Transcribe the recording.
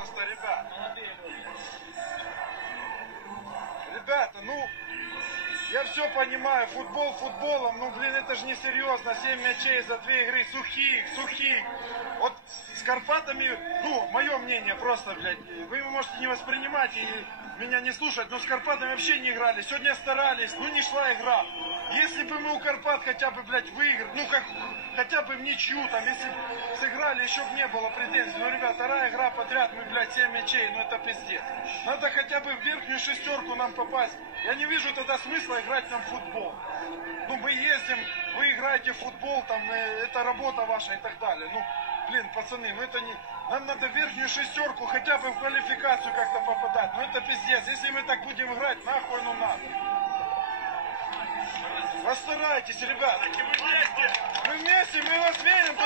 пожалуйста, ребят. Ребята, ну, я все понимаю, футбол футболом, ну, блин, это же не серьезно. 7 мячей за две игры, сухих, сухих. Вот с Карпатами, ну, мое мнение просто, блядь, вы можете не воспринимать и меня не слушать, но с Карпатами вообще не играли. Сегодня старались, ну, не шла игра. Если бы у Карпат хотя бы, блядь, выиграли, ну, как, хотя бы в ничью, там, если бы сыграли, еще бы не было претензий. Но, ребят, вторая игра подряд, мы, блядь, 7 мячей, ну, это пиздец. Надо хотя бы в верхнюю шестерку нам попасть. Я не вижу тогда смысла играть нам в футбол. Ну, мы ездим, вы играете в футбол, там, э, это работа ваша и так далее. Ну, блин, пацаны, ну это не... Нам надо в верхнюю шестерку хотя бы в квалификацию как-то попадать. Ну это пиздец. Если мы так будем играть, нахуй ну надо. Постарайтесь, ребят. Мы вместе, мы вас верим,